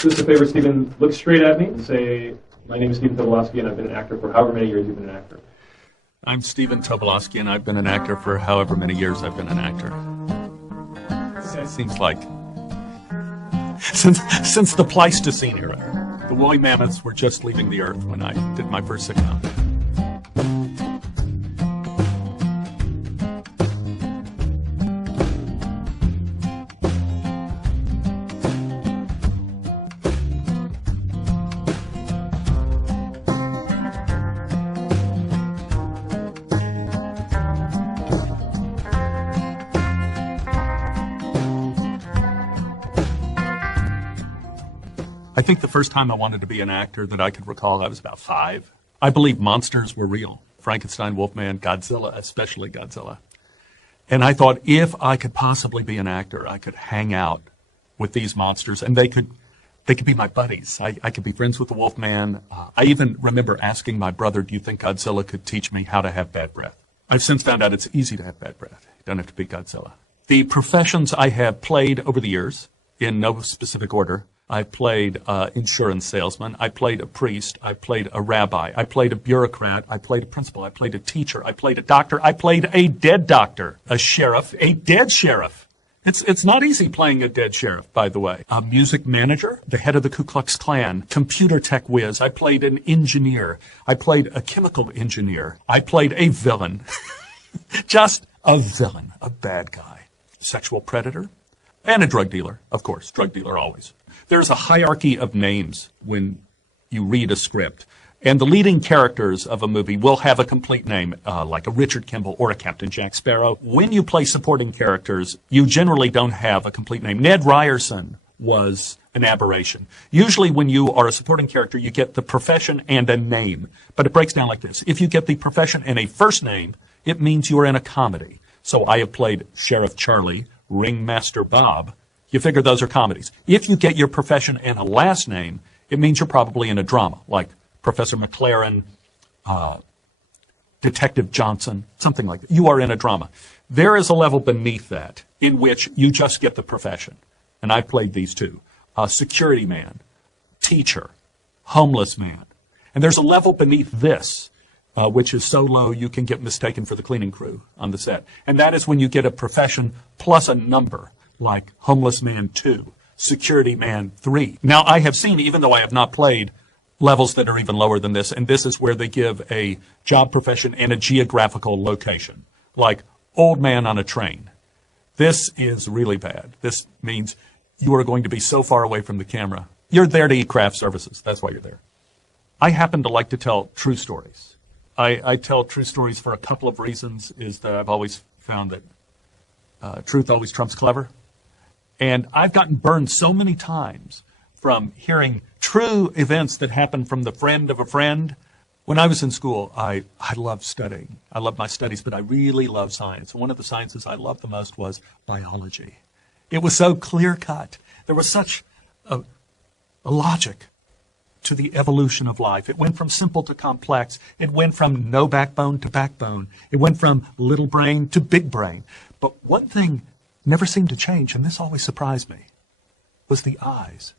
Do us a favor, Stephen. Look straight at me and say, my name is Stephen Tobolowsky, and I've been an actor for however many years you've been an actor. I'm Stephen Tobolowsky, and I've been an actor for however many years I've been an actor. It seems like since the Pleistocene era. The woolly mammoths were just leaving the earth when I did my first sitcom. I think the first time I wanted to be an actor that I could recall, I was about 5. I believe monsters were real. Frankenstein, Wolfman, Godzilla, especially Godzilla. And I thought if I could possibly be an actor, I could hang out with these monsters and they could be my buddies. I could be friends with the Wolfman. I even remember asking my brother, do you think Godzilla could teach me how to have bad breath? I've since found out it's easy to have bad breath. You don't have to be Godzilla. The professions I have played over the years, in no specific order, I played insurance salesman. I played a priest. I played a rabbi. I played a bureaucrat. I played a principal. I played a teacher. I played a doctor. I played a dead doctor, a sheriff, a dead sheriff. It's not easy playing a dead sheriff, by the way. A music manager, the head of the Ku Klux Klan, computer tech whiz. I played an engineer. I played a chemical engineer. I played a villain. Just a villain, a bad guy. Sexual predator. And a drug dealer, of course. Drug dealer always. There's a hierarchy of names when you read a script. And the leading characters of a movie will have a complete name, like a Richard Kimball or a Captain Jack Sparrow. When you play supporting characters, you generally don't have a complete name. Ned Ryerson was an aberration. Usually when you are a supporting character, you get the profession and a name. But it breaks down like this. If you get the profession and a first name, it means you are in a comedy. So I have played Sheriff Charlie, Ringmaster Bob. You figure those are comedies. If you get your profession and a last name, it means you're probably in a drama, like Professor McLaren, Detective Johnson, something like that. You are in a drama. There is a level beneath that in which you just get the profession. And I played these two. Security man, teacher, homeless man. And there's a level beneath this, which is so low you can get mistaken for the cleaning crew on the set. And that is when you get a profession plus a number, like Homeless Man 2, Security Man 3. Now, I have seen, even though I have not played, levels that are even lower than this, and this is where they give a job profession and a geographical location, like Old Man on a Train. This is really bad. This means you are going to be so far away from the camera. You're there to eat craft services. That's why you're there. I happen to like to tell true stories. I tell true stories for a couple of reasons, is that I've always found that truth always trumps clever. And I've gotten burned so many times from hearing true events that happened from the friend of a friend. When I was in school, I loved studying. I loved my studies, but I really loved science. And one of the sciences I loved the most was biology. It was so clear-cut. There was such a logic to the evolution of life. It went from simple to complex. It went from no backbone to backbone. It went from little brain to big brain. But one thing never seemed to change, and this always surprised me, was the eyes.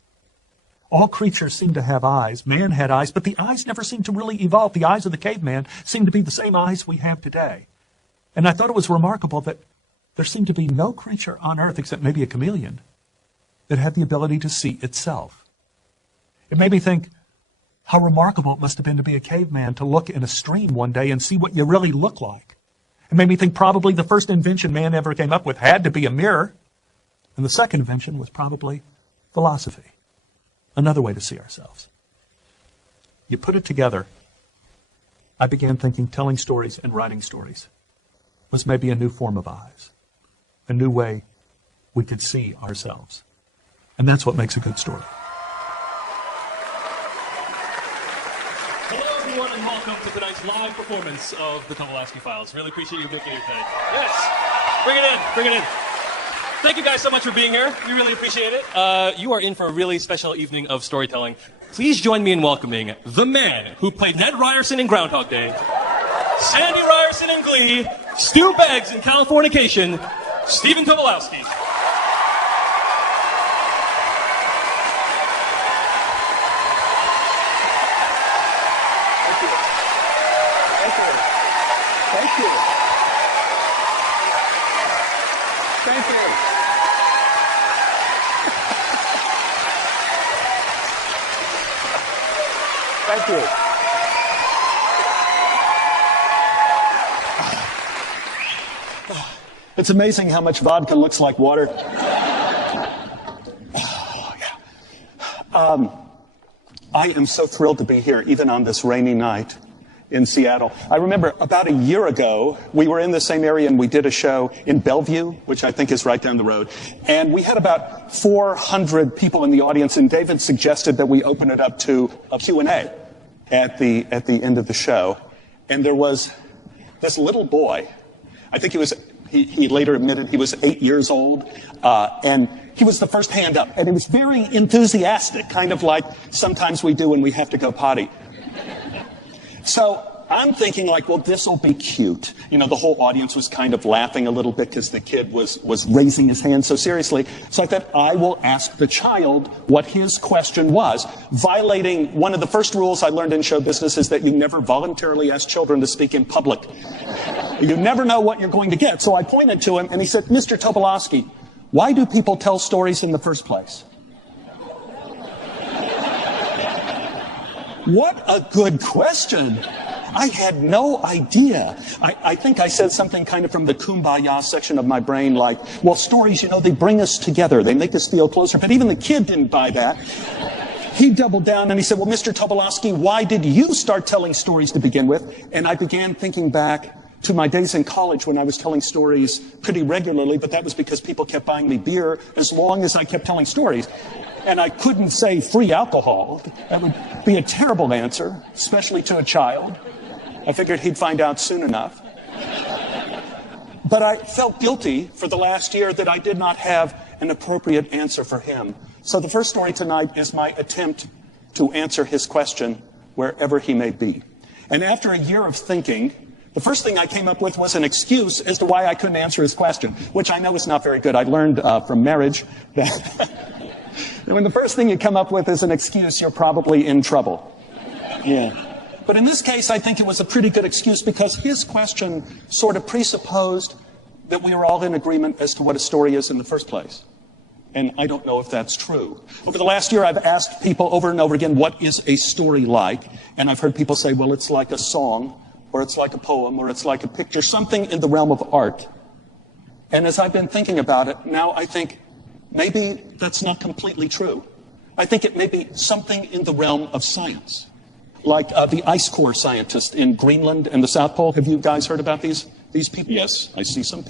All creatures seem to have eyes. Man had eyes, but the eyes never seemed to really evolve. The eyes of the caveman seemed to be the same eyes we have today. And I thought it was remarkable that there seemed to be no creature on Earth, except maybe a chameleon, that had the ability to see itself. It made me think how remarkable it must have been to be a caveman, to look in a stream one day and see what you really look like. It made me think probably the first invention man ever came up with had to be a mirror. And the second invention was probably philosophy. Another way to see ourselves. You put it together. I began thinking telling stories and writing stories was maybe a new form of eyes. A new way we could see ourselves. And that's what makes a good story. Hello, everyone, and welcome to tonight's live performance of the Tobolowsky Files. Really appreciate you being here today. Yes, bring it in, bring it in. Thank you guys so much for being here. We really appreciate it. You are in for a really special evening of storytelling. Please join me in welcoming the man who played Ned Ryerson in Groundhog Day, Sandy Ryerson in Glee, Stu Beggs in Californication, Stephen Tobolowsky. Thank you. Thank you. It's amazing how much vodka looks like water. I am so thrilled to be here, even on this rainy night in Seattle. I remember about a year ago, we were in the same area and we did a show in Bellevue, which I think is right down the road. And we had about 400 people in the audience, and David suggested that we open it up to a Q&A at the end of the show. And there was this little boy, I think he later admitted he was 8 years old, and he was the first hand up, and he was very enthusiastic, kind of like sometimes we do when we have to go potty. So I'm thinking like, well, this will be cute. You know, the whole audience was kind of laughing a little bit because the kid was raising his hand so seriously. So I thought, I will ask the child what his question was, violating one of the first rules I learned in show business is that you never voluntarily ask children to speak in public. You never know what you're going to get. So I pointed to him and he said, Mr. Tobolowsky, why do people tell stories in the first place? What a good question. I had no idea. I think I said something kind of from the kumbaya section of my brain like, well, stories, you know, they bring us together. They make us feel closer. But even the kid didn't buy that. He doubled down and he said, well, Mr. Tobolowsky, why did you start telling stories to begin with? And I began thinking back to my days in college when I was telling stories pretty regularly, but that was because people kept buying me beer as long as I kept telling stories. And I couldn't say free alcohol. That would be a terrible answer, especially to a child. I figured he'd find out soon enough. But I felt guilty for the last year that I did not have an appropriate answer for him. So the first story tonight is my attempt to answer his question wherever he may be. And after a year of thinking, the first thing I came up with was an excuse as to why I couldn't answer his question, which I know is not very good. I learned from marriage that when the first thing you come up with is an excuse, you're probably in trouble. Yeah. But in this case, I think it was a pretty good excuse because his question sort of presupposed that we were all in agreement as to what a story is in the first place. And I don't know if that's true. Over the last year, I've asked people over and over again, what is a story like? And I've heard people say, well, it's like a song, or it's like a poem, or it's like a picture, something in the realm of art. And as I've been thinking about it, now I think maybe that's not completely true. I think it may be something in the realm of science. Like the ice core scientists in Greenland and the South Pole. Have you guys heard about these people? Yes, I see some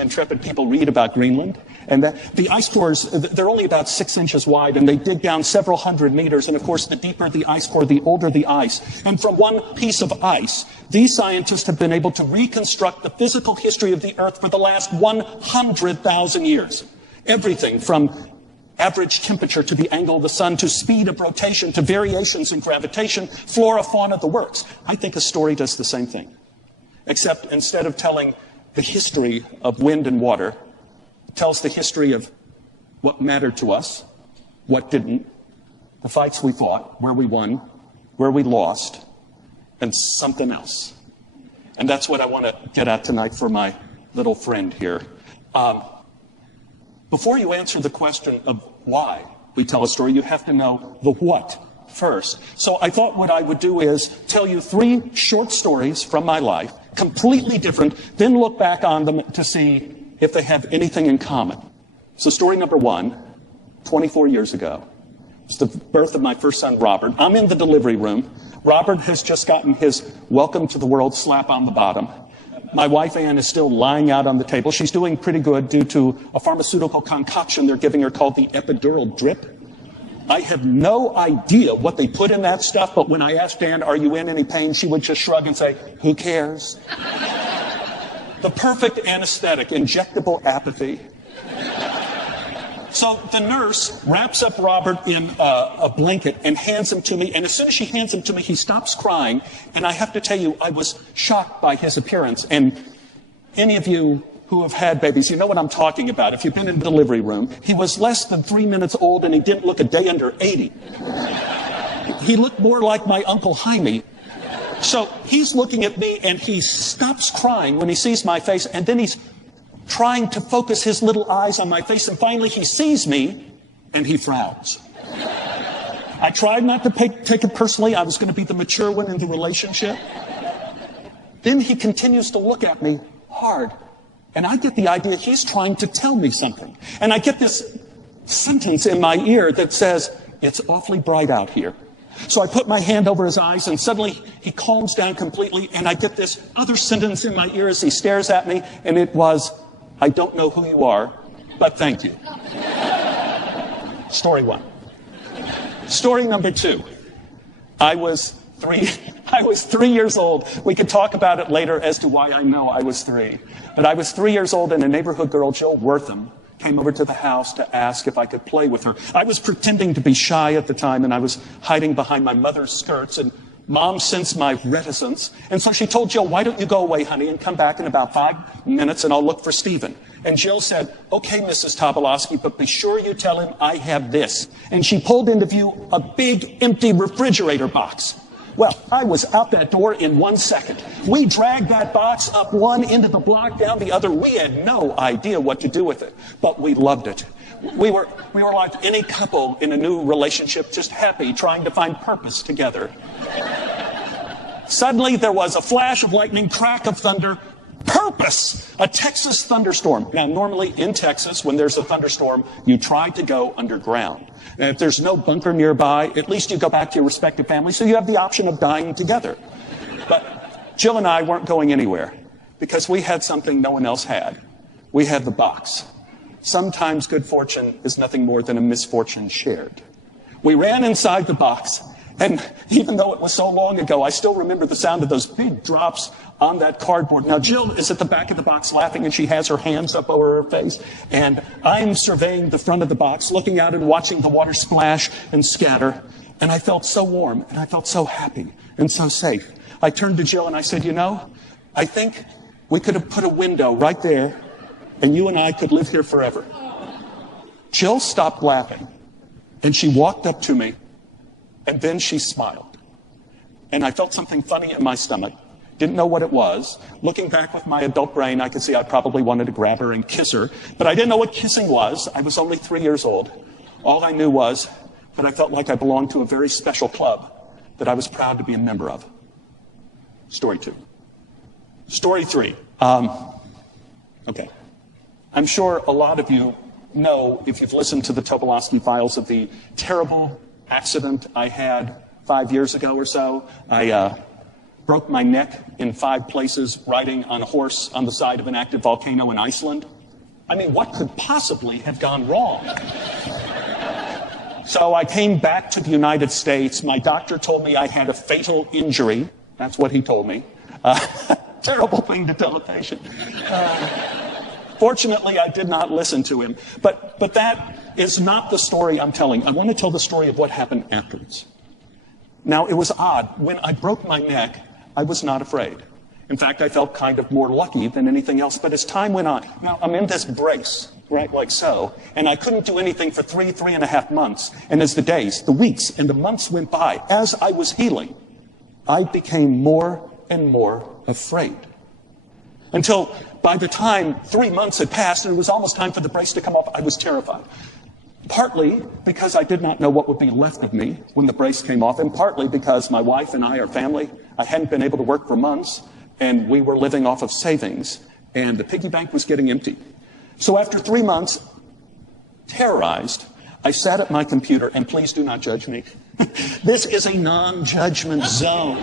intrepid people read about Greenland. And the ice cores, they're only about 6 inches wide, and they dig down several hundred meters. And of course, the deeper the ice core, the older the ice. And from one piece of ice, these scientists have been able to reconstruct the physical history of the Earth for the last 100,000 years. Everything from average temperature to the angle of the sun to speed of rotation to variations in gravitation, flora, fauna, the works. I think a story does the same thing. Except instead of telling the history of wind and water, it tells the history of what mattered to us, what didn't, the fights we fought, where we won, where we lost, and something else. And that's what I want to get at tonight for my little friend here. Before you answer the question of why we tell a story, you have to know the what first. So I thought what I would do is tell you 3 short stories from my life, completely different, then look back on them to see if they have anything in common. So story number 1, 24 years ago, it's the birth of my first son, Robert. I'm in the delivery room. Robert has just gotten his welcome to the world slap on the bottom. My wife, Ann, is still lying out on the table. She's doing pretty good due to a pharmaceutical concoction they're giving her called the epidural drip. I have no idea what they put in that stuff, but when I asked Ann, are you in any pain, she would just shrug and say, who cares? The perfect anesthetic, injectable apathy. So the nurse wraps up Robert in a blanket and hands him to me. And as soon as she hands him to me, he stops crying. And I have to tell you, I was shocked by his appearance. And any of you who have had babies, you know what I'm talking about. If you've been in the delivery room, he was less than 3 minutes old and he didn't look a day under 80. He looked more like my Uncle Jaime. So he's looking at me and he stops crying when he sees my face. And then he's trying to focus his little eyes on my face, and finally he sees me, and he frowns. I tried not to take it personally. I was going to be the mature one in the relationship. Then he continues to look at me hard, and I get the idea he's trying to tell me something. And I get this sentence in my ear that says, "It's awfully bright out here." So I put my hand over his eyes, and suddenly he calms down completely, and I get this other sentence in my ear as he stares at me, and it was, "I don't know who you are, but thank you." Story one. Story number two. I was 3 years old. We could talk about it later as to why I know I was 3. But I was 3 years old, and a neighborhood girl, Jill Wortham, came over to the house to ask if I could play with her. I was pretending to be shy at the time, and I was hiding behind my mother's skirts, and Mom sensed my reticence. And so she told Jill, "Why don't you go away, honey, and come back in about 5 minutes, and I'll look for Stephen." And Jill said, "Okay, Mrs. Tobolowsky, but be sure you tell him I have this." And she pulled into view a big, empty refrigerator box. Well, I was out that door in 1 second. We dragged that box up one end of the block, down the other. We had no idea what to do with it, but we loved it. We were like any couple in a new relationship, just happy, trying to find purpose together. Suddenly, there was a flash of lightning, crack of thunder, purpose! A Texas thunderstorm. Now, normally in Texas, when there's a thunderstorm, you try to go underground. And if there's no bunker nearby, at least you go back to your respective families, so you have the option of dying together. But Jill and I weren't going anywhere because we had something no one else had. We had the box. Sometimes good fortune is nothing more than a misfortune shared. We ran inside the box, and even though it was so long ago, I still remember the sound of those big drops on that cardboard. Now, Jill is at the back of the box laughing, and she has her hands up over her face, and I'm surveying the front of the box, looking out and watching the water splash and scatter, and I felt so warm, and I felt so happy and so safe. I turned to Jill and I said, "You know, I think we could have put a window right there, and you and I could live here forever." Jill stopped laughing, and she walked up to me, and then she smiled. And I felt something funny in my stomach. Didn't know what it was. Looking back with my adult brain, I could see I probably wanted to grab her and kiss her, but I didn't know what kissing was. I was only 3 years old. All I knew was that I felt like I belonged to a very special club that I was proud to be a member of. Story 2. Story 3. Okay. I'm sure a lot of you know, if you've listened to the Tobolowsky Files, of the terrible accident I had 5 years ago or so. I broke my neck in 5 places riding on a horse on the side of an active volcano in Iceland. I mean, what could possibly have gone wrong? So I came back to the United States. My doctor told me I had a fatal injury. That's what he told me. Terrible thing to tell a patient. Fortunately, I did not listen to him. But that is not the story I'm telling. I want to tell the story of what happened afterwards. Now, it was odd. When I broke my neck, I was not afraid. In fact, I felt kind of more lucky than anything else. But as time went on, now I'm in this brace, right, like so, and I couldn't do anything for 3.5 months. And as the days, the weeks, and the months went by, as I was healing, I became more and more afraid. Until by the time 3 months had passed and it was almost time for the brace to come off, I was terrified. Partly because I did not know what would be left of me when the brace came off, and partly because my wife and I, our family, I hadn't been able to work for months, and we were living off of savings, and the piggy bank was getting empty. So after 3 months, terrorized, I sat at my computer, and please do not judge me. This is a non-judgment zone.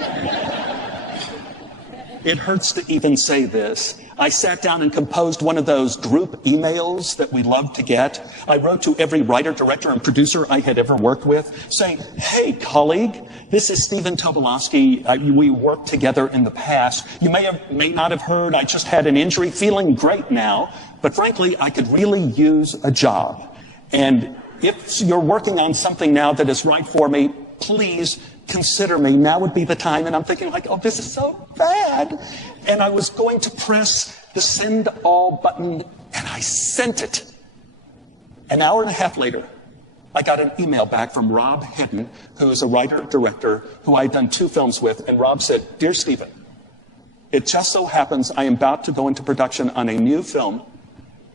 It hurts to even say this. I sat down and composed one of those group emails that we love to get. I wrote to every writer, director, and producer I had ever worked with, saying, "Hey, colleague, this is Stephen Tobolowsky. We worked together in the past. You may not have heard, I just had an injury, feeling great now, but frankly, I could really use a job. And if you're working on something now that is right for me, please consider me. Now would be the time." And I'm thinking like, oh, this is so bad. And I was going to press the send all button, and I sent it. An hour and a half later, I got an email back from Rob Hedden, who is a writer-director who I had done 2 films with. And Rob said, "Dear Stephen, it just so happens I am about to go into production on a new film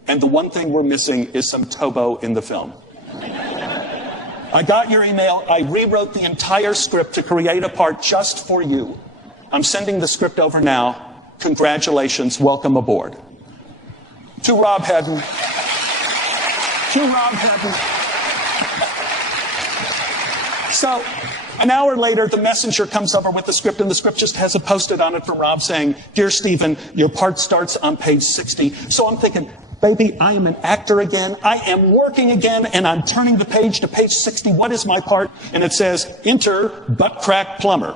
And the one thing we're missing is some Tobo in the film. I got your email. I rewrote the entire script to create a part just for you. I'm sending the script over now. Congratulations. Welcome aboard. To Rob Hedden. To Rob Hedden. So, an hour later, the messenger comes over with the script, and the script just has a post-it on it from Rob saying, "Dear Stephen, your part starts on page 60. So I'm thinking, baby, I am an actor again. I am working again, and I'm turning the page to page 60. What is my part? And it says, enter butt crack plumber.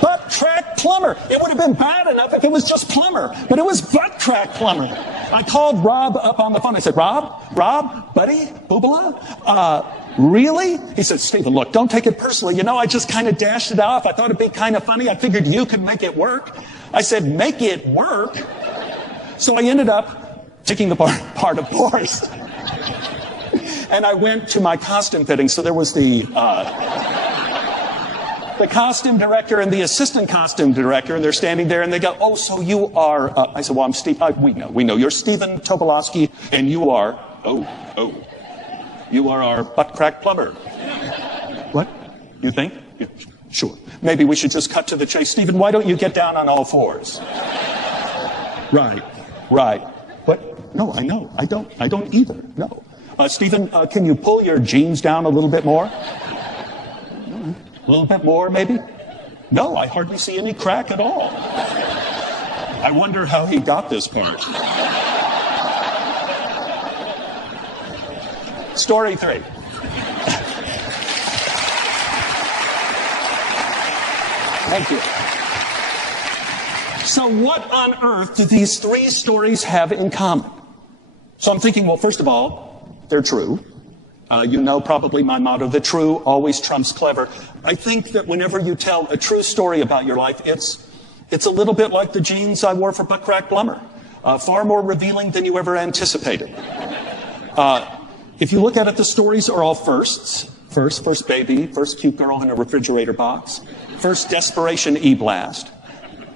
Butt crack plumber. It would have been bad enough if it was just plumber, but it was butt crack plumber. I called Rob up on the phone. I said, Rob, buddy, boobala, really? He said, Stephen, look, don't take it personally. You know, I just kind of dashed it off. I thought it'd be kind of funny. I figured you could make it work. I said, make it work? So I ended up taking the part of course. And I went to my costume fitting. So there was the costume director and the assistant costume director, and they're standing there, and they go, "Oh, so you are?" I said, "Well, I'm Steve. We know. You're Stephen Tobolowsky, and you are. You are our butt crack plumber." What? You think? Yeah, sure. Maybe we should just cut to the chase. Stephen, why don't you get down on all fours? Right. But no, I know. I don't either. No. Stephen, can you pull your jeans down a little bit more? A little bit more, maybe? No, I hardly see any crack at all. I wonder how he got this part. Story 3. Thank you. So what on earth do these 3 stories have in common? So I'm thinking, well, first of all, they're true. You know probably my motto, the true always trumps clever. I think that whenever you tell a true story about your life, it's a little bit like the jeans I wore for butt crack plumber. Far more revealing than you ever anticipated. If you look at it, the stories are all firsts. First baby, first cute girl in a refrigerator box, first desperation e-blast.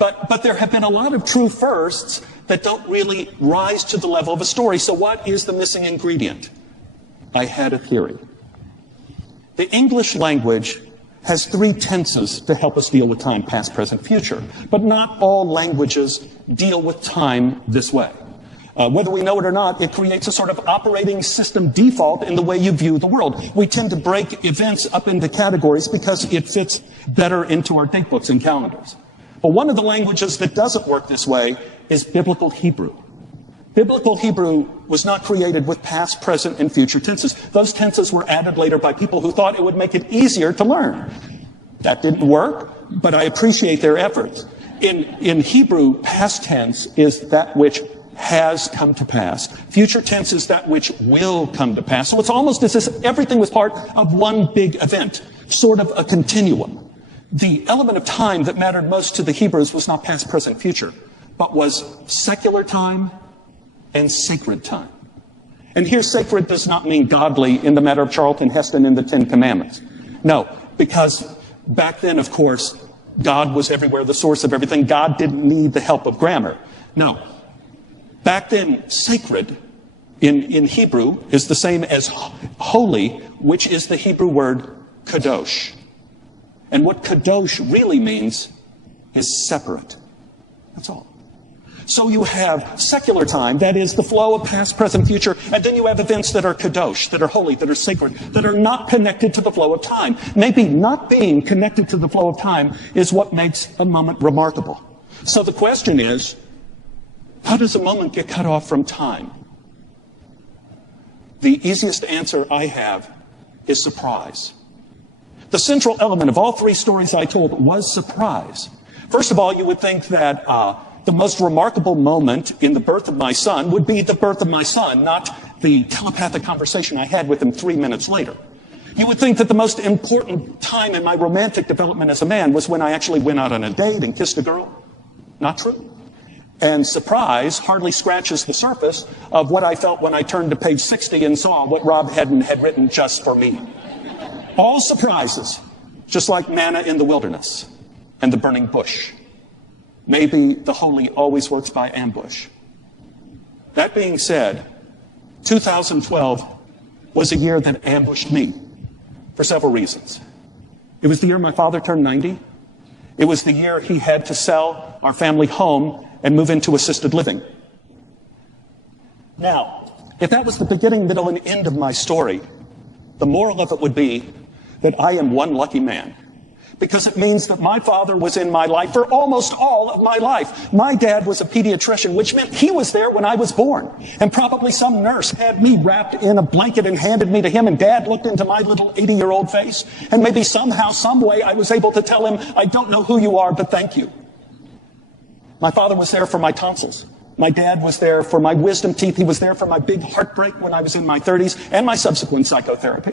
But there have been a lot of true firsts that don't really rise to the level of a story. So what is the missing ingredient? I had a theory. The English language has 3 tenses to help us deal with time, past, present, future. But not all languages deal with time this way. Whether we know it or not, it creates a sort of operating system default in the way you view the world. We tend to break events up into categories because it fits better into our date books and calendars. But one of the languages that doesn't work this way is Biblical Hebrew. Biblical Hebrew was not created with past, present, and future tenses. Those tenses were added later by people who thought it would make it easier to learn. That didn't work, but I appreciate their efforts. In Hebrew, past tense is that which has come to pass. Future tense is that which will come to pass. So it's almost as if everything was part of one big event, sort of a continuum. The element of time that mattered most to the Hebrews was not past, present, future, but was secular time and sacred time. And here sacred does not mean godly in the matter of Charlton Heston and the 10 Commandments. No, because back then, of course, God was everywhere, the source of everything. God didn't need the help of grammar. No. Back then, sacred in Hebrew is the same as holy, which is the Hebrew word kadosh. And what kadosh really means is separate. That's all. So you have secular time, that is the flow of past, present, future, and then you have events that are kadosh, that are holy, that are sacred, that are not connected to the flow of time. Maybe not being connected to the flow of time is what makes a moment remarkable. So the question is, how does a moment get cut off from time? The easiest answer I have is surprise. The central element of all 3 stories I told was surprise. First of all, you would think that the most remarkable moment in the birth of my son would be the birth of my son, not the telepathic conversation I had with him 3 minutes later. You would think that the most important time in my romantic development as a man was when I actually went out on a date and kissed a girl. Not true. And surprise hardly scratches the surface of what I felt when I turned to page 60 and saw what Rob Hedden had written just for me. All surprises, just like manna in the wilderness and the burning bush. maybe the holy always works by ambush. That being said, 2012 was a year that ambushed me for several reasons. It was the year my father turned 90. It was the year he had to sell our family home and move into assisted living. Now, if that was the beginning, middle, and end of my story, the moral of it would be that I am one lucky man. Because it means that my father was in my life for almost all of my life. My dad was a pediatrician, which meant he was there when I was born. And probably some nurse had me wrapped in a blanket and handed me to him, and Dad looked into my little 80-year-old face. And maybe somehow, some way, I was able to tell him, I don't know who you are, but thank you. My father was there for my tonsils. My dad was there for my wisdom teeth. He was there for my big heartbreak when I was in my 30s and my subsequent psychotherapy.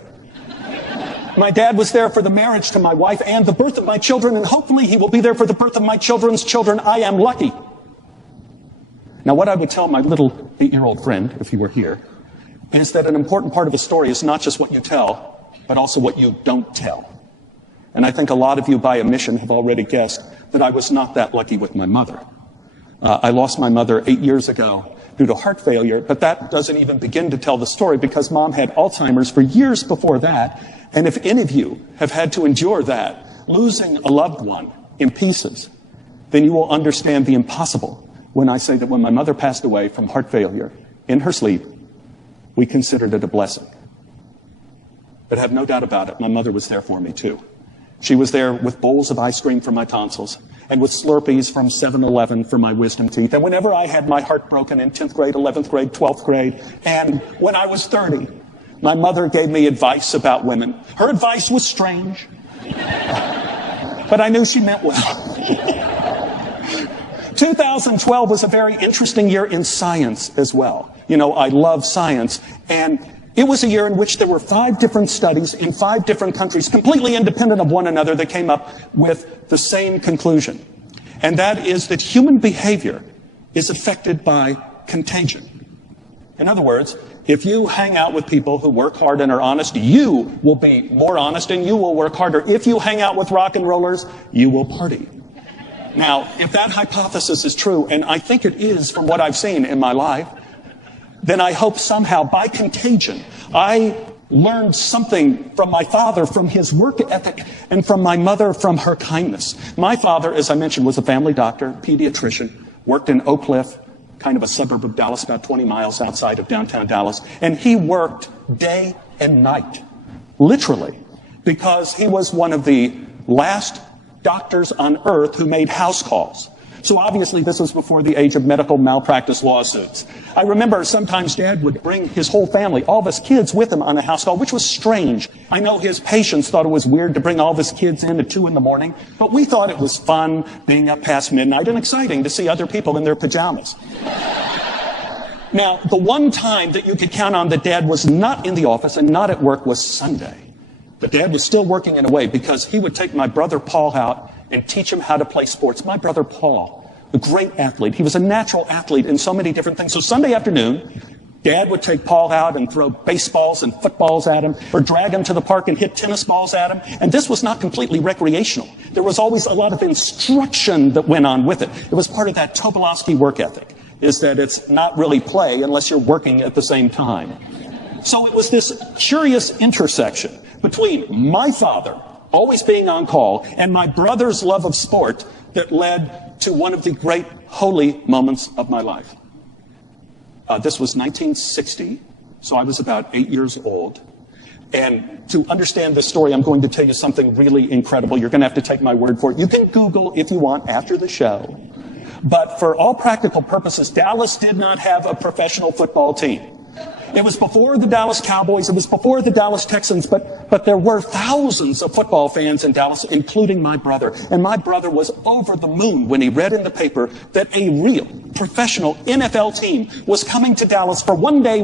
My dad was there for the marriage to my wife and the birth of my children, and hopefully he will be there for the birth of my children's children. I am lucky. Now, what I would tell my little 8-year-old friend, if he were here, is that an important part of a story is not just what you tell, but also what you don't tell. And I think a lot of you by omission have already guessed that I was not that lucky with my mother. I lost my mother 8 years ago due to heart failure, but that doesn't even begin to tell the story because Mom had Alzheimer's for years before that. And if any of you have had to endure that, losing a loved one in pieces, then you will understand the impossible when I say that when my mother passed away from heart failure in her sleep, we considered it a blessing. But have no doubt about it, my mother was there for me too. She was there with bowls of ice cream for my tonsils and with Slurpees from 7-Eleven for my wisdom teeth. And whenever I had my heart broken in 10th grade, 11th grade, 12th grade, and when I was 30, my mother gave me advice about women. Her advice was strange, but I knew she meant well. 2012 was a very interesting year in science as well. You know, I love science, and it was a year in which there were 5 different studies in 5 different countries, completely independent of one another, that came up with the same conclusion. And that is that human behavior is affected by contagion. In other words, if you hang out with people who work hard and are honest, you will be more honest and you will work harder. If you hang out with rock and rollers, you will party. Now, if that hypothesis is true, and I think it is from what I've seen in my life, then I hope somehow by contagion, I learned something from my father, from his work ethic, and from my mother, from her kindness. My father, as I mentioned, was a family doctor, pediatrician, worked in Oak Cliff, kind of a suburb of Dallas, about 20 miles outside of downtown Dallas. And he worked day and night, literally, because he was one of the last doctors on earth who made house calls. So obviously this was before the age of medical malpractice lawsuits. I remember sometimes Dad would bring his whole family, all of his kids, with him on a house call, which was strange. I know his patients thought it was weird to bring all of his kids in at 2 in the morning, but we thought it was fun being up past midnight and exciting to see other people in their pajamas. Now, the one time that you could count on that Dad was not in the office and not at work was Sunday. But Dad was still working in a way because he would take my brother Paul out and teach him how to play sports. My brother Paul, a great athlete. He was a natural athlete in so many different things. So Sunday afternoon, Dad would take Paul out and throw baseballs and footballs at him, or drag him to the park and hit tennis balls at him. And this was not completely recreational. There was always a lot of instruction that went on with it. It was part of that Tobolowsky work ethic, is that it's not really play unless you're working at the same time. So it was this curious intersection between my father always being on call and my brother's love of sport that led to one of the great holy moments of my life. This was 1960, so I was about 8 years old. And to understand this story, I'm going to tell you something really incredible. You're going to have to take my word for it. You can Google if you want after the show. But for all practical purposes, Dallas did not have a professional football team. It was before the Dallas Cowboys. It was before the Dallas Texans. But there were thousands of football fans in Dallas, including my brother. And my brother was over the moon when he read in the paper that a real professional NFL team was coming to Dallas for one day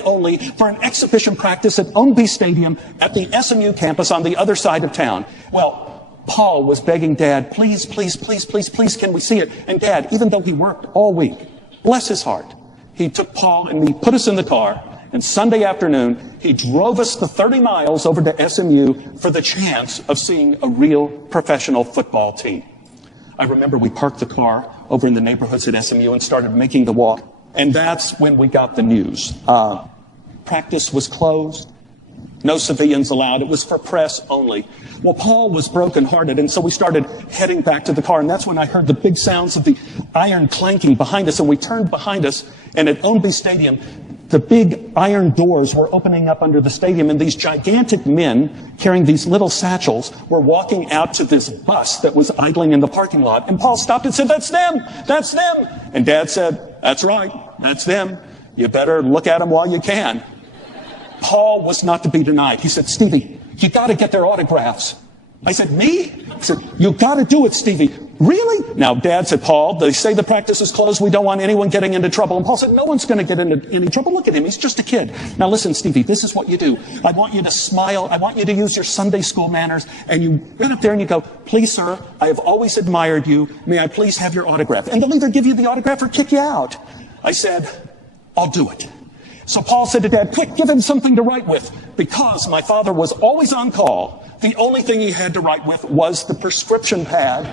only, for an exhibition practice at Ownby Stadium at the SMU campus on the other side of town. Well, Paul was begging Dad, please, please, please, please, please, can we see it? And Dad, even though he worked all week, bless his heart, he took Paul and he put us in the car, and Sunday afternoon, he drove us the 30 miles over to SMU for the chance of seeing a real professional football team. I remember we parked the car over in the neighborhoods at SMU and started making the walk. And that's when we got the news. Practice was closed. No civilians allowed. It was for press only. Well, Paul was brokenhearted, and so we started heading back to the car, and that's when I heard the big sounds of the iron clanking behind us, and we turned behind us, and at Ownby Stadium, the big iron doors were opening up under the stadium, and these gigantic men carrying these little satchels were walking out to this bus that was idling in the parking lot. And Paul stopped and said, "That's them! That's them!" And Dad said, "That's right. That's them. You better look at them while you can." Paul was not to be denied. He said, "Stevie, you got to get their autographs." I said, "Me?" He said, "You got to do it, Stevie." "Really?" Now, Dad said, "Paul, they say the practice is closed. We don't want anyone getting into trouble." And Paul said, "No one's going to get into any trouble. Look at him. He's just a kid." "Now, listen, Stevie, this is what you do. I want you to smile. I want you to use your Sunday school manners." And you get up there and you go, "Please, sir, I have always admired you. May I please have your autograph?" And they'll either give you the autograph or kick you out. I said, "I'll do it." So Paul said to Dad, "Quick, give him something to write with." Because my father was always on call, the only thing he had to write with was the prescription pad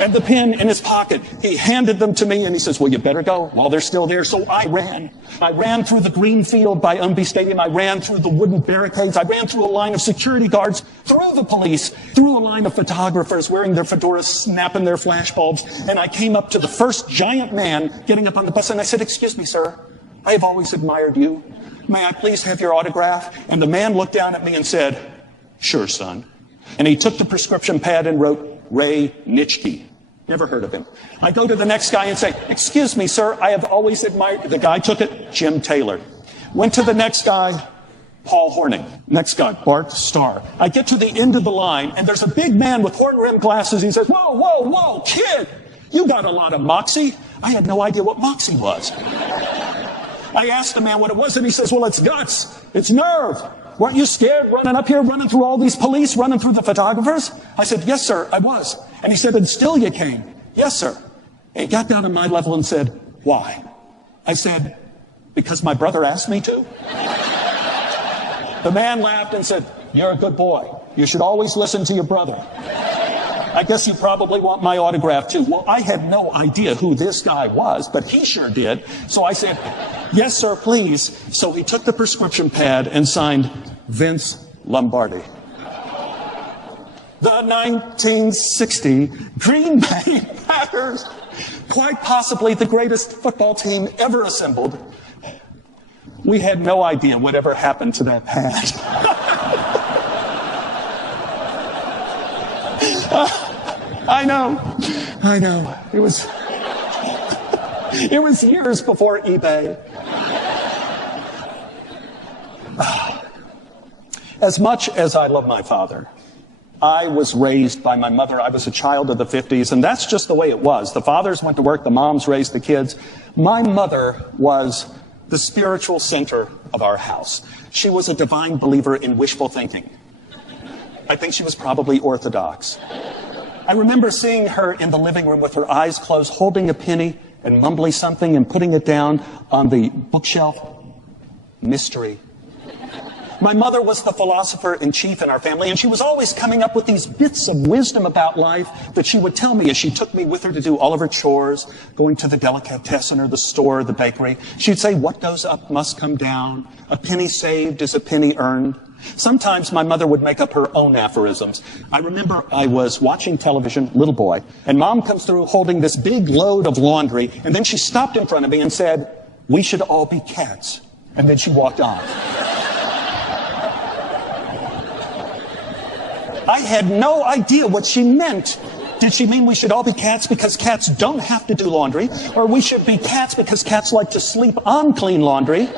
and the pen in his pocket. He handed them to me and he says, "Well, you better go while they're still there." So I ran. I ran through the green field by Ownby Stadium. I ran through the wooden barricades. I ran through a line of security guards, through the police, through a line of photographers wearing their fedoras, snapping their flash bulbs. And I came up to the first giant man getting up on the bus and I said, "Excuse me, sir. I have always admired you. May I please have your autograph?" And the man looked down at me and said, "Sure, son." And he took the prescription pad and wrote Ray Nitschke. Never heard of him. I go to the next guy and say, "Excuse me, sir, I have always admired..." The guy took it, Jim Taylor. Went to the next guy, Paul Horning. Next guy, Bart Starr. I get to the end of the line, and there's a big man with horn-rimmed glasses. He says, "Whoa, whoa, whoa, kid, you got a lot of moxie." I had no idea what moxie was. I asked the man what it was, and he says, "Well, it's guts. It's nerve. Weren't you scared running up here, running through all these police, running through the photographers?" I said, "Yes, sir, I was." And he said, "And still you came?" "Yes, sir." And he got down to my level and said, "Why?" I said, "Because my brother asked me to." The man laughed and said, "You're a good boy. You should always listen to your brother. I guess you probably want my autograph too." Well, I had no idea who this guy was, but he sure did. So I said, "Yes, sir, please." So he took the prescription pad and signed Vince Lombardi. The 1960 Green Bay Packers, quite possibly the greatest football team ever assembled. We had no idea whatever happened to that pad. I know. It was years before eBay. As much as I love my father, I was raised by my mother. I was a child of the 50s, and that's just the way it was. The fathers went to work, the moms raised the kids. My mother was the spiritual center of our house. She was a divine believer in wishful thinking. I think she was probably Orthodox. I remember seeing her in the living room with her eyes closed, holding a penny and mumbling something and putting it down on the bookshelf. Mystery. My mother was the philosopher-in-chief in our family, and she was always coming up with these bits of wisdom about life that she would tell me as she took me with her to do all of her chores, going to the delicatessen or the store or the bakery. She'd say, "What goes up must come down. A penny saved is a penny earned." Sometimes my mother would make up her own aphorisms. I remember I was watching television, little boy, and Mom comes through holding this big load of laundry, and then she stopped in front of me and said, "We should all be cats." And then she walked off. I had no idea what she meant. Did she mean we should all be cats because cats don't have to do laundry? Or we should be cats because cats like to sleep on clean laundry?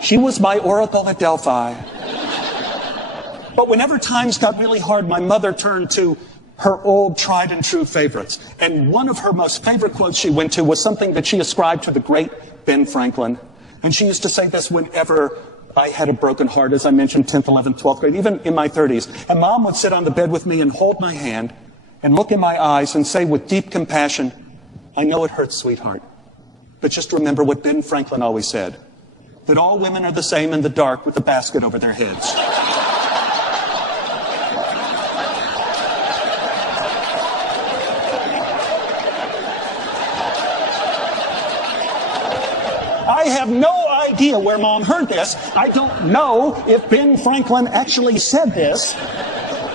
She was my oracle at Delphi. But whenever times got really hard, my mother turned to her old tried and true favorites. And one of her most favorite quotes she went to was something that she ascribed to the great Ben Franklin. And she used to say this whenever I had a broken heart, as I mentioned, 10th, 11th, 12th grade, even in my 30s. And Mom would sit on the bed with me and hold my hand and look in my eyes and say with deep compassion, "I know it hurts, sweetheart, but just remember what Ben Franklin always said, that all women are the same in the dark with a basket over their heads." I have no idea where Mom heard this. I don't know if Ben Franklin actually said this.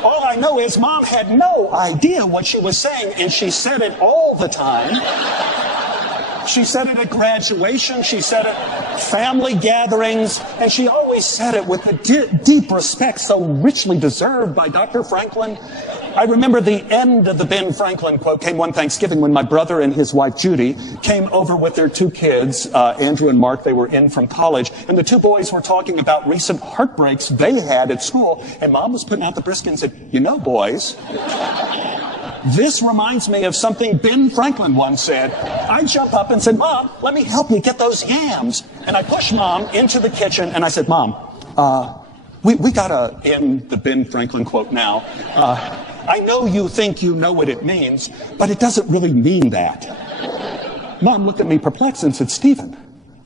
All I know is Mom had no idea what she was saying, and she said it all the time. She said it at graduation, she said it at family gatherings, and she always said it with the deep respect so richly deserved by Dr. Franklin. I remember the end of the Ben Franklin quote came one Thanksgiving when my brother and his wife Judy came over with their two kids, Andrew and Mark. They were in from college, and the two boys were talking about recent heartbreaks they had at school, and Mom was putting out the brisket and said, "You know, boys, this reminds me of something Ben Franklin once said." I jump up and said, "Mom, let me help you get those yams." And I pushed Mom into the kitchen and I said, "Mom, we gotta end the Ben Franklin quote now. I know you think you know what it means, but it doesn't really mean that." Mom looked at me perplexed and said, "Stephen,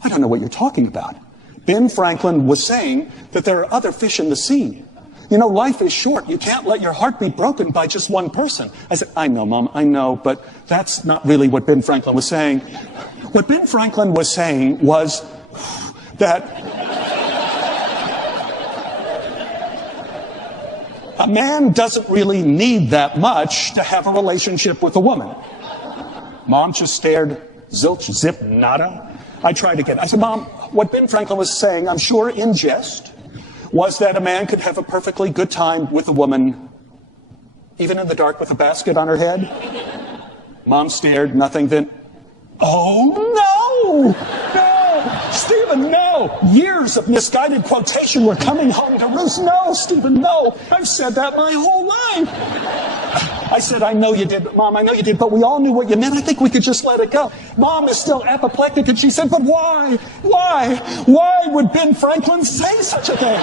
I don't know what you're talking about. Ben Franklin was saying that there are other fish in the sea. You know, life is short. You can't let your heart be broken by just one person." I said, "I know, Mom, I know, but that's not really what Ben Franklin was saying. What Ben Franklin was saying was that a man doesn't really need that much to have a relationship with a woman." Mom just stared, zilch, zip, nada. I tried again. I said, "Mom, what Ben Franklin was saying, I'm sure in jest, was that a man could have a perfectly good time with a woman, even in the dark with a basket on her head." Mom stared, nothing, then, "Oh, no! No! Stephen, no! Years of misguided quotation were coming home to roost. No, Stephen, no! I've said that my whole life." I said, "I know you did, Mom, I know you did, but we all knew what you meant. I think we could just let it go." Mom is still apoplectic, and she said, "But why? Why? Why would Ben Franklin say such a thing?"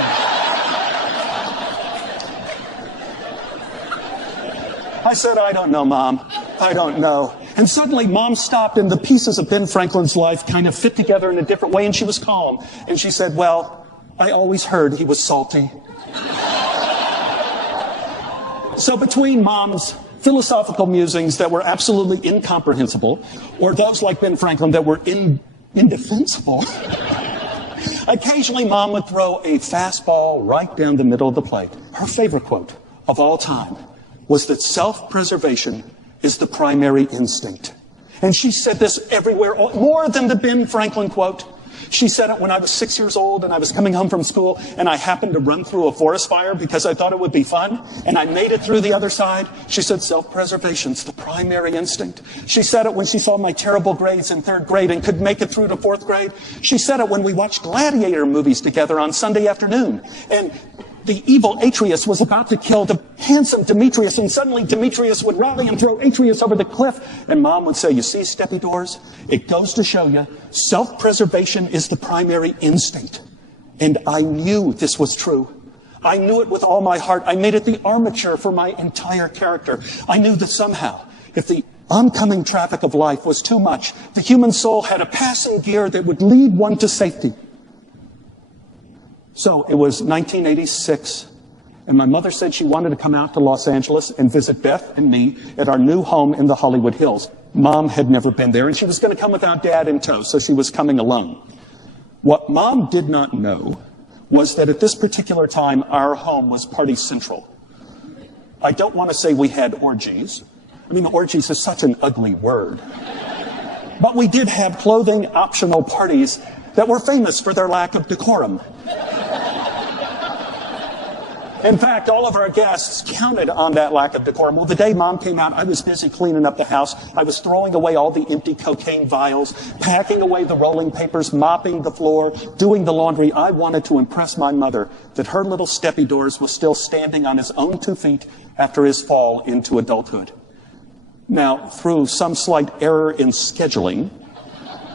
I said, "I don't know, Mom. I don't know." And suddenly Mom stopped, and the pieces of Ben Franklin's life kind of fit together in a different way, and she was calm. And she said, "Well, I always heard he was salty." So between Mom's philosophical musings that were absolutely incomprehensible, or those like Ben Franklin that were indefensible, occasionally Mom would throw a fastball right down the middle of the plate. Her favorite quote of all time was that self-preservation is the primary instinct. And she said this everywhere, more than the Ben Franklin quote. She said it when I was 6 years old and I was coming home from school and I happened to run through a forest fire because I thought it would be fun, and I made it through the other side. She said self-preservation's the primary instinct. She said it when she saw my terrible grades in 3rd grade and could make it through to 4th grade. She said it when we watched gladiator movies together on Sunday afternoon, and the evil Atreus was about to kill the handsome Demetrius, and suddenly Demetrius would rally and throw Atreus over the cliff. And Mom would say, "You see, Steppy Doors, it goes to show you, self-preservation is the primary instinct." And I knew this was true. I knew it with all my heart. I made it the armature for my entire character. I knew that somehow, if the oncoming traffic of life was too much, the human soul had a passing gear that would lead one to safety. So it was 1986, and my mother said she wanted to come out to Los Angeles and visit Beth and me at our new home in the Hollywood Hills. Mom had never been there, and she was going to come without Dad in tow, so she was coming alone. What Mom did not know was that at this particular time, our home was party central. I don't want to say we had orgies. I mean, orgies is such an ugly word. But we did have clothing optional parties that were famous for their lack of decorum. In fact, all of our guests counted on that lack of decorum. Well, the day Mom came out, I was busy cleaning up the house. I was throwing away all the empty cocaine vials, packing away the rolling papers, mopping the floor, doing the laundry. I wanted to impress my mother that her little Steppy Doors was still standing on his own 2 feet after his fall into adulthood. Now, through some slight error in scheduling,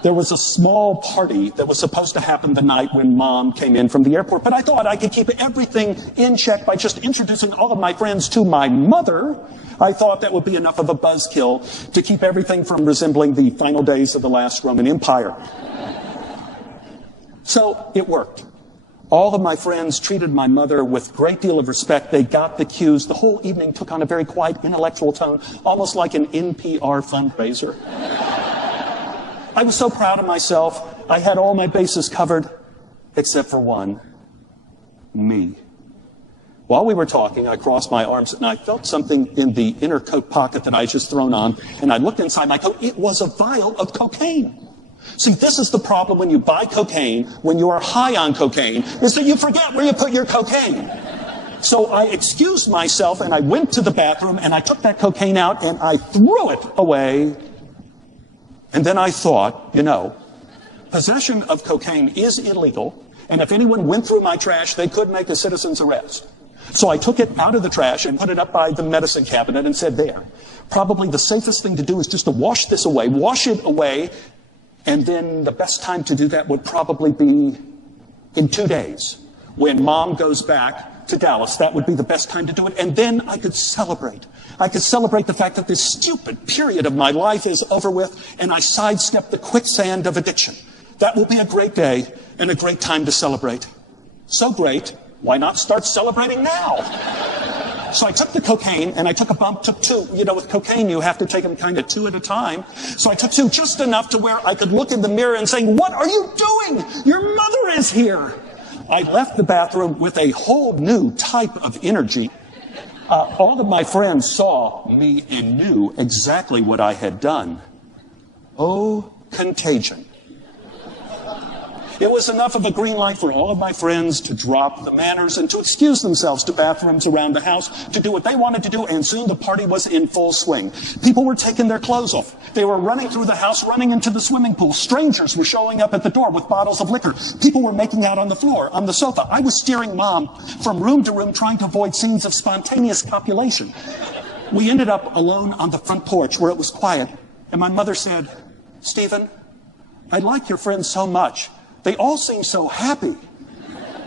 there was a small party that was supposed to happen the night when Mom came in from the airport, but I thought I could keep everything in check by just introducing all of my friends to my mother. I thought that would be enough of a buzzkill to keep everything from resembling the final days of the last Roman Empire. So it worked. All of my friends treated my mother with a great deal of respect. They got the cues. The whole evening took on a very quiet intellectual tone, almost like an NPR fundraiser. I was so proud of myself. I had all my bases covered, except for one. Me. While we were talking, I crossed my arms and I felt something in the inner coat pocket that I had just thrown on, and I looked inside my coat. It was a vial of cocaine. See, this is the problem when you buy cocaine, when you are high on cocaine, is that you forget where you put your cocaine. So I excused myself and I went to the bathroom and I took that cocaine out and I threw it away. And then I thought, possession of cocaine is illegal, and if anyone went through my trash, they could make a citizen's arrest. So I took it out of the trash and put it up by the medicine cabinet and said, there. Probably the safest thing to do is just to wash this away, wash it away, and then the best time to do that would probably be in 2 days. When Mom goes back to Dallas, that would be the best time to do it, and then I could celebrate. I could celebrate the fact that this stupid period of my life is over with, and I sidestep the quicksand of addiction. That will be a great day and a great time to celebrate. So great, why not start celebrating now? So I took the cocaine and I took a bump, took two. With cocaine, you have to take them kind of two at a time. So I took two, just enough to where I could look in the mirror and say, what are you doing? Your mother is here. I left the bathroom with a whole new type of energy. All of my friends saw me and knew exactly what I had done. Oh, contagion. It was enough of a green light for all of my friends to drop the manners and to excuse themselves to bathrooms around the house to do what they wanted to do, and soon the party was in full swing. People were taking their clothes off. They were running through the house, running into the swimming pool. Strangers were showing up at the door with bottles of liquor. People were making out on the floor, on the sofa. I was steering Mom from room to room, trying to avoid scenes of spontaneous copulation. We ended up alone on the front porch where it was quiet, and my mother said, Stephen, I like your friends so much. They all seem so happy.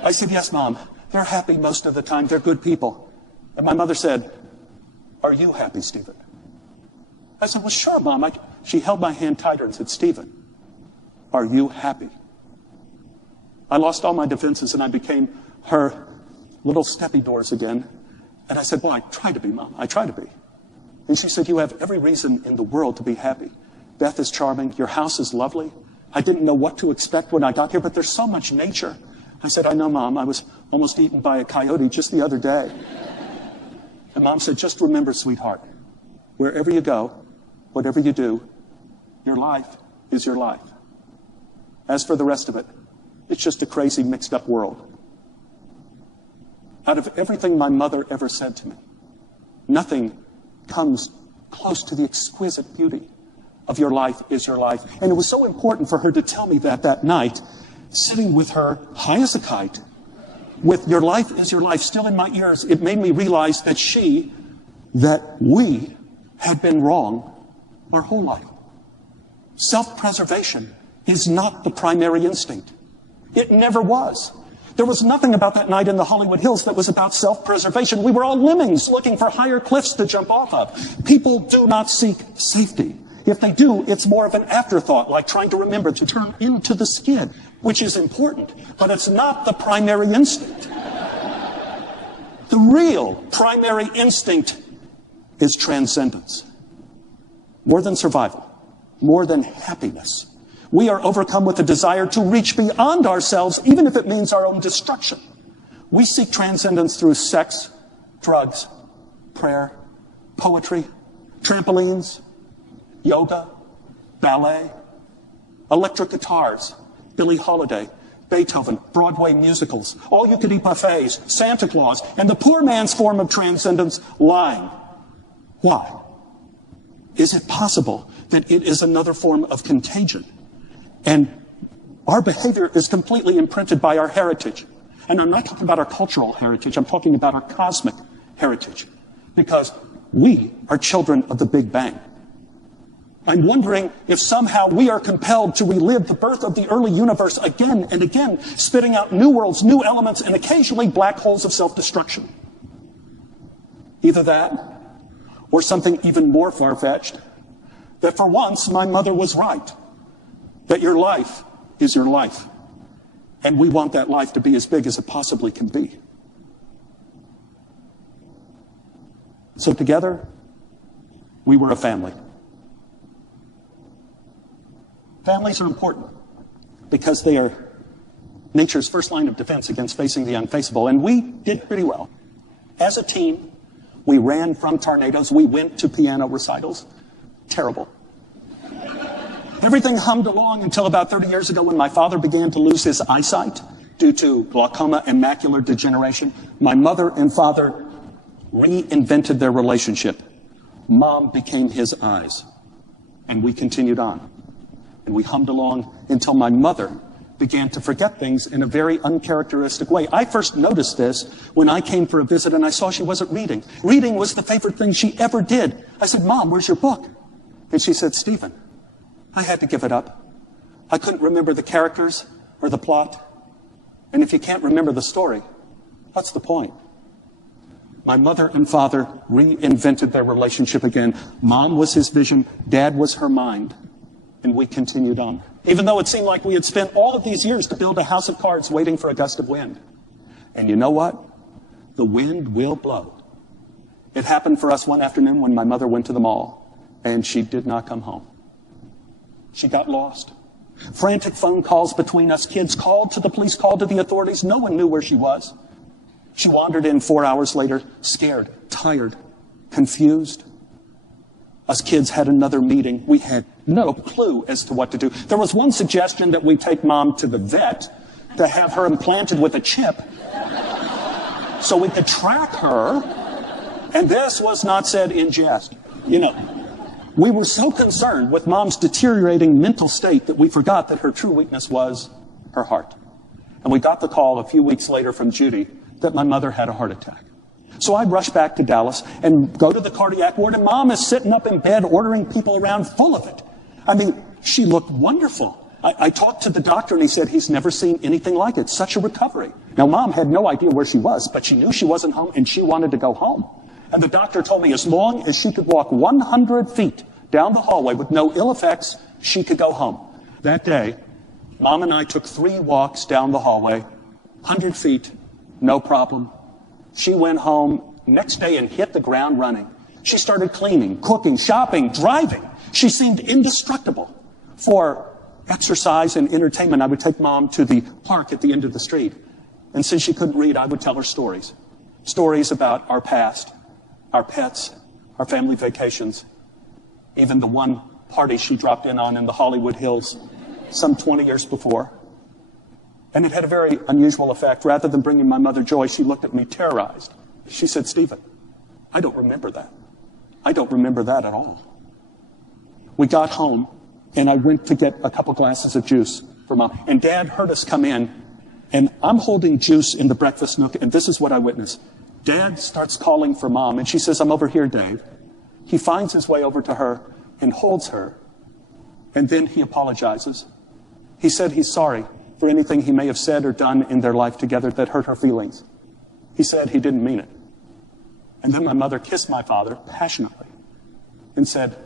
I said, yes, Mom. They're happy most of the time. They're good people. And my mother said, are you happy, Stephen? I said, well, sure, Mom. She held my hand tighter and said, Stephen, are you happy? I lost all my defenses and I became her little steppy doors again. And I said, well, I try to be, Mom. I try to be. And she said, you have every reason in the world to be happy. Beth is charming. Your house is lovely. I didn't know what to expect when I got here, but there's so much nature. I said, I know, Mom. I was almost eaten by a coyote just the other day. And Mom said, just remember, sweetheart, wherever you go, whatever you do, your life is your life. As for the rest of it, it's just a crazy, mixed-up world. Out of everything my mother ever said to me, nothing comes close to the exquisite beauty of your life is your life. And it was so important for her to tell me that night, sitting with her high as a kite, with your life is your life still in my ears. It made me realize that we had been wrong our whole life. Self-preservation is not the primary instinct. It never was. There was nothing about that night in the Hollywood Hills that was about self-preservation. We were all lemmings looking for higher cliffs to jump off of. People do not seek safety. If they do, it's more of an afterthought, like trying to remember to turn into the skid, which is important, but it's not the primary instinct. The real primary instinct is transcendence. More than survival, more than happiness. We are overcome with a desire to reach beyond ourselves, even if it means our own destruction. We seek transcendence through sex, drugs, prayer, poetry, trampolines, yoga, ballet, electric guitars, Billie Holiday, Beethoven, Broadway musicals, all-you-can-eat buffets, Santa Claus, and the poor man's form of transcendence, lying. Why? Is it possible that it is another form of contagion? And our behavior is completely imprinted by our heritage. And I'm not talking about our cultural heritage, I'm talking about our cosmic heritage. Because we are children of the Big Bang. I'm wondering if somehow we are compelled to relive the birth of the early universe again and again, spitting out new worlds, new elements, and occasionally black holes of self-destruction. Either that, or something even more far-fetched, that for once my mother was right, that your life is your life, and we want that life to be as big as it possibly can be. So together, we were a family. Families are important because they are nature's first line of defense against facing the unfaceable. And we did pretty well. As a team, we ran from tornadoes. We went to piano recitals. Terrible. Everything hummed along until about 30 years ago when my father began to lose his eyesight due to glaucoma and macular degeneration. My mother and father reinvented their relationship. Mom became his eyes. And we continued on. And we hummed along until my mother began to forget things in a very uncharacteristic way. I first noticed this when I came for a visit and I saw she wasn't reading. Reading was the favorite thing she ever did. I said, Mom, where's your book? And she said, Stephen, I had to give it up. I couldn't remember the characters or the plot. And if you can't remember the story, what's the point? My mother and father reinvented their relationship again. Mom was his vision, Dad was her mind. And we continued on. Even though it seemed like we had spent all of these years to build a house of cards waiting for a gust of wind. And you know what? The wind will blow. It happened for us one afternoon when my mother went to the mall, and she did not come home. She got lost. Frantic phone calls between us, kids called to the police, called to the authorities. No one knew where she was. She wandered in 4 hours later, scared, tired, confused. Us kids had another meeting. We had no clue as to what to do. There was one suggestion that we take Mom to the vet to have her implanted with a chip so we could track her. And this was not said in jest. You know, we were so concerned with Mom's deteriorating mental state that we forgot that her true weakness was her heart. And we got the call a few weeks later from Judy that my mother had a heart attack. So I rushed back to Dallas and go to the cardiac ward, and Mom is sitting up in bed ordering people around full of it. I mean, she looked wonderful. I talked to the doctor, and he said he's never seen anything like it. Such a recovery. Now, Mom had no idea where she was, but she knew she wasn't home, and she wanted to go home. And the doctor told me as long as she could walk 100 feet down the hallway with no ill effects, she could go home. That day, Mom and I took 3 walks down the hallway, 100 feet, no problem. She went home next day and hit the ground running. She started cleaning, cooking, shopping, driving. She seemed indestructible. For exercise and entertainment, I would take Mom to the park at the end of the street. And since she couldn't read, I would tell her stories. Stories about our past, our pets, our family vacations, even the one party she dropped in on in the Hollywood Hills some 20 years before. And it had a very unusual effect. Rather than bringing my mother joy, she looked at me terrorized. She said, Stephen, I don't remember that. I don't remember that at all. We got home, and I went to get a couple glasses of juice for Mom. And Dad heard us come in, and I'm holding juice in the breakfast nook, and this is what I witnessed. Dad starts calling for Mom, and she says, I'm over here, Dave. He finds his way over to her and holds her, and then he apologizes. He said he's sorry for anything he may have said or done in their life together that hurt her feelings. He said he didn't mean it. And then my mother kissed my father passionately and said,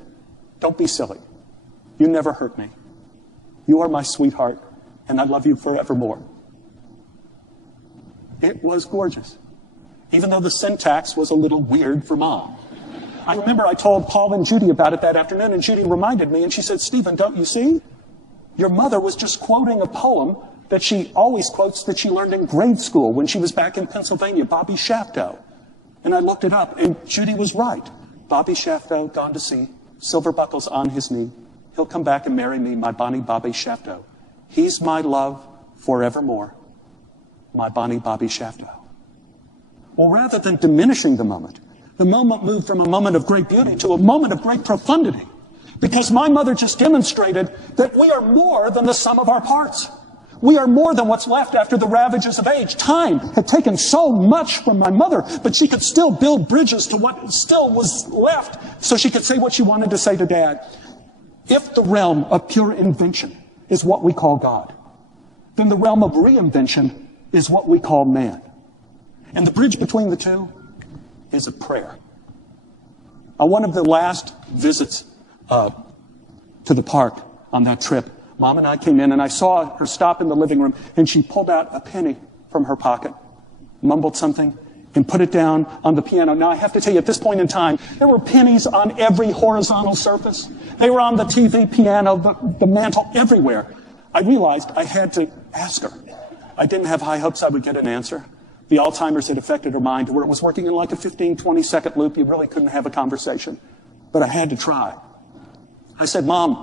don't be silly. You never hurt me. You are my sweetheart, and I love you forevermore. It was gorgeous, even though the syntax was a little weird for Mom. I remember I told Paul and Judy about it that afternoon, and Judy reminded me, and she said, Stephen, don't you see? Your mother was just quoting a poem that she always quotes that she learned in grade school when she was back in Pennsylvania, Bobby Shafto. And I looked it up, and Judy was right. Bobby Shafto, gone to sea, silver buckles on his knee. He'll come back and marry me, my Bonnie Bobby Shafto. He's my love forevermore, my Bonnie Bobby Shafto. Well, rather than diminishing the moment moved from a moment of great beauty to a moment of great profundity. Because my mother just demonstrated that we are more than the sum of our parts. We are more than what's left after the ravages of age. Time had taken so much from my mother, but she could still build bridges to what still was left so she could say what she wanted to say to Dad. If the realm of pure invention is what we call God, then the realm of reinvention is what we call man. And the bridge between the two is a prayer. On one of the last visits to the park on that trip, Mom and I came in, and I saw her stop in the living room, and she pulled out a penny from her pocket, mumbled something, and put it down on the piano. Now, I have to tell you, at this point in time, there were pennies on every horizontal surface. They were on the TV, piano, the mantle, everywhere. I realized I had to ask her. I didn't have high hopes I would get an answer. The Alzheimer's had affected her mind to where it was working in like a 15, 20-second loop. You really couldn't have a conversation. But I had to try. I said, Mom,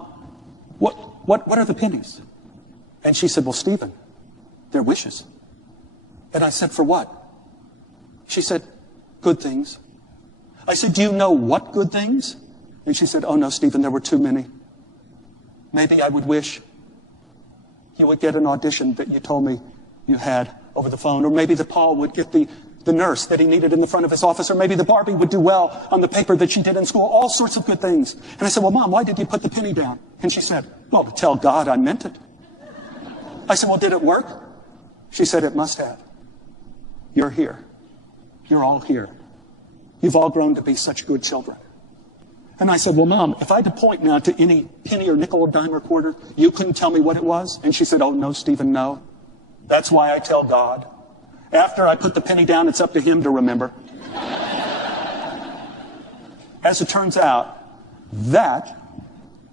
what are the pennies? And she said, well, Stephen, they're wishes. And I said, for what? She said, good things. I said, do you know what good things? And she said, oh no, Stephen, there were too many. Maybe I would wish you would get an audition that you told me you had over the phone, or maybe that Paul would get the nurse that he needed in the front of his office, or maybe the Barbie would do well on the paper that she did in school, all sorts of good things. And I said, well, Mom, why did you put the penny down? And she said, well, to tell God I meant it. I said, well, did it work? She said, it must have. You're here. You're all here. You've all grown to be such good children. And I said, well, Mom, if I had to point now to any penny or nickel or dime or quarter, you couldn't tell me what it was? And she said, oh, no, Stephen, no. That's why I tell God. After I put the penny down, it's up to him to remember. As it turns out, that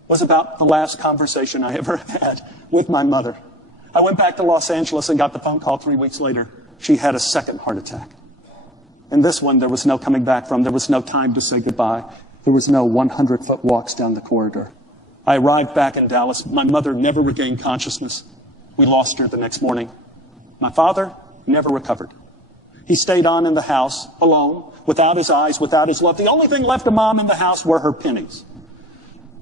was about the last conversation I ever had with my mother. I went back to Los Angeles and got the phone call 3 weeks later. She had a second heart attack. And this one, there was no coming back from. There was no time to say goodbye. There was no 100-foot walks down the corridor. I arrived back in Dallas. My mother never regained consciousness. We lost her the next morning. My father never recovered. He stayed on in the house alone, without his eyes, without his love. The only thing left of Mom in the house were her pennies.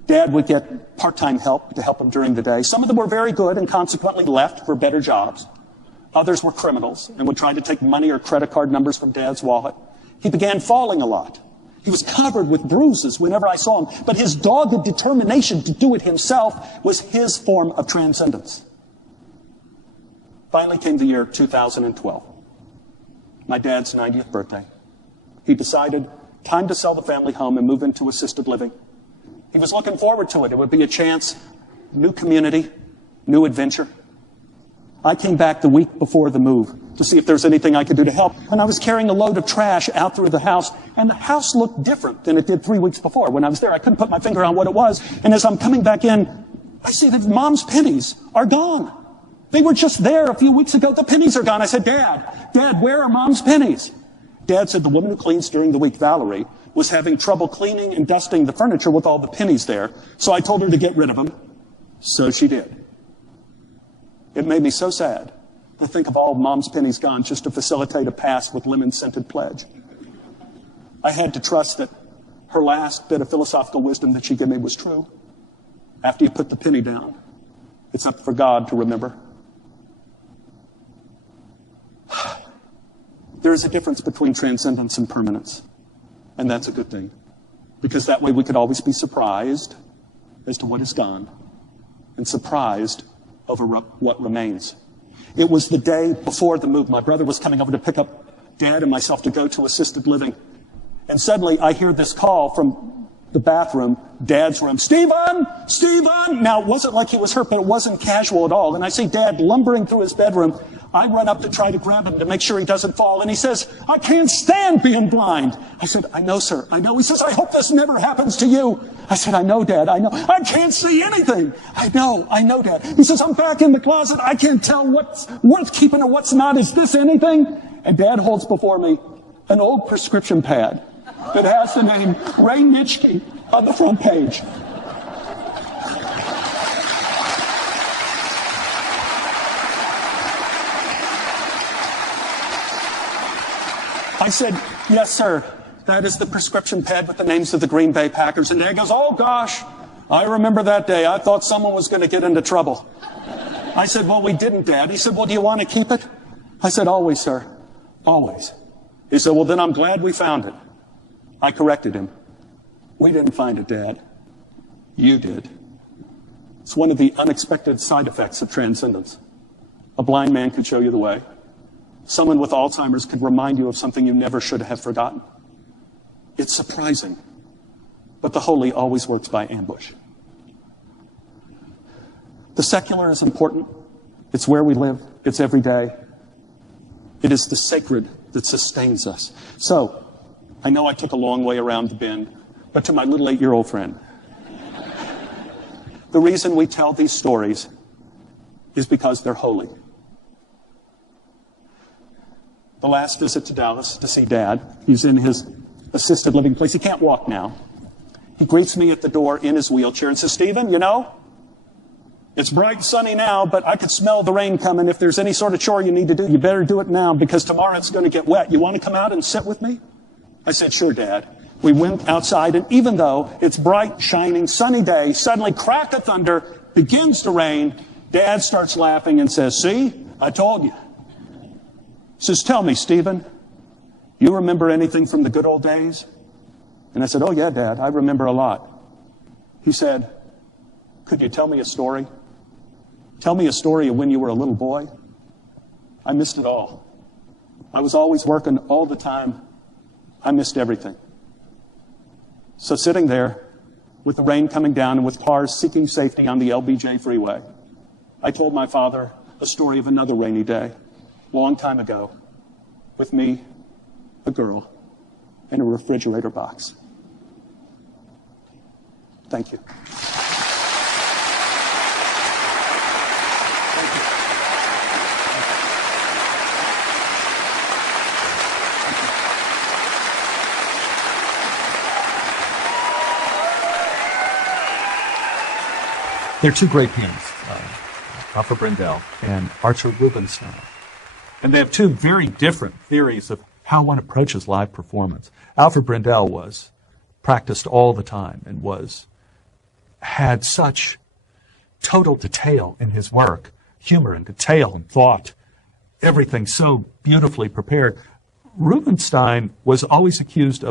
Dad would get part-time help to help him during the day. Some of them were very good and consequently left for better jobs. Others were criminals and would try to take money or credit card numbers from Dad's wallet. He began falling a lot. He was covered with bruises whenever I saw him, but his dogged determination to do it himself was his form of transcendence. Finally came the year 2012, my dad's 90th birthday. He decided, time to sell the family home and move into assisted living. He was looking forward to it. It would be a chance, new community, new adventure. I came back the week before the move to see if there was anything I could do to help. And I was carrying a load of trash out through the house, and the house looked different than it did 3 weeks before. When I was there, I couldn't put my finger on what it was. And as I'm coming back in, I see that Mom's pennies are gone. They were just there a few weeks ago. The pennies are gone. I said, Dad, where are Mom's pennies? Dad said the woman who cleans during the week, Valerie, was having trouble cleaning and dusting the furniture with all the pennies there. So I told her to get rid of them. So she did. It made me so sad to think of all Mom's pennies gone just to facilitate a pass with lemon-scented pledge. I had to trust that her last bit of philosophical wisdom that she gave me was true. After you put the penny down, it's up for God to remember. There is a difference between transcendence and permanence. And that's a good thing. Because that way we could always be surprised as to what is gone and surprised over what remains. It was the day before the move. My brother was coming over to pick up Dad and myself to go to assisted living. And suddenly I hear this call from the bathroom, Dad's room. Stephen! Stephen! Now, it wasn't like he was hurt, but it wasn't casual at all. And I see Dad lumbering through his bedroom. I run up to try to grab him to make sure he doesn't fall. And he says, I can't stand being blind. I said, I know, sir. I know. He says, I hope this never happens to you. I said, I know, Dad. I know. I can't see anything. I know, Dad. He says, I'm back in the closet. I can't tell what's worth keeping or what's not. Is this anything? And Dad holds before me an old prescription pad that has the name Ray Nitschke on the front page. I said, yes, sir. That is the prescription pad with the names of the Green Bay Packers. And Dad goes, oh, gosh, I remember that day. I thought someone was going to get into trouble. I said, well, we didn't, Dad. He said, well, do you want to keep it? I said, always, sir. Always. He said, well, then I'm glad we found it. I corrected him. We didn't find it, Dad. You did. It's one of the unexpected side effects of transcendence. A blind man could show you the way. Someone with Alzheimer's could remind you of something you never should have forgotten. It's surprising, but the holy always works by ambush. The secular is important. It's where we live. It's every day. It is the sacred that sustains us. So, I know I took a long way around the bend, but to my little 8-year-old friend, the reason we tell these stories is because they're holy. The last visit to Dallas to see Dad, he's in his assisted living place. He can't walk now. He greets me at the door in his wheelchair and says, Stephen, you know, it's bright and sunny now, but I could smell the rain coming. If there's any sort of chore you need to do, you better do it now because tomorrow it's going to get wet. You want to come out and sit with me? I said, sure, Dad. We went outside, and even though it's bright, shining, sunny day, suddenly crack of thunder, begins to rain. Dad starts laughing and says, see, I told you. He says, tell me, Stephen, you remember anything from the good old days? And I said, oh, yeah, Dad, I remember a lot. He said, could you tell me a story? Tell me a story of when you were a little boy. I missed it all. I was always working all the time. I missed everything. So sitting there with the rain coming down and with cars seeking safety on the LBJ freeway, I told my father a story of another rainy day, long time ago, with me, a girl, and a refrigerator box. Thank you. There are two great pianists, Alfred Brendel and Archer Rubinstein. And they have two very different theories of how one approaches live performance. Alfred Brendel was practiced all the time and had such total detail in his work, humor and detail and thought, everything so beautifully prepared. Rubinstein was always accused of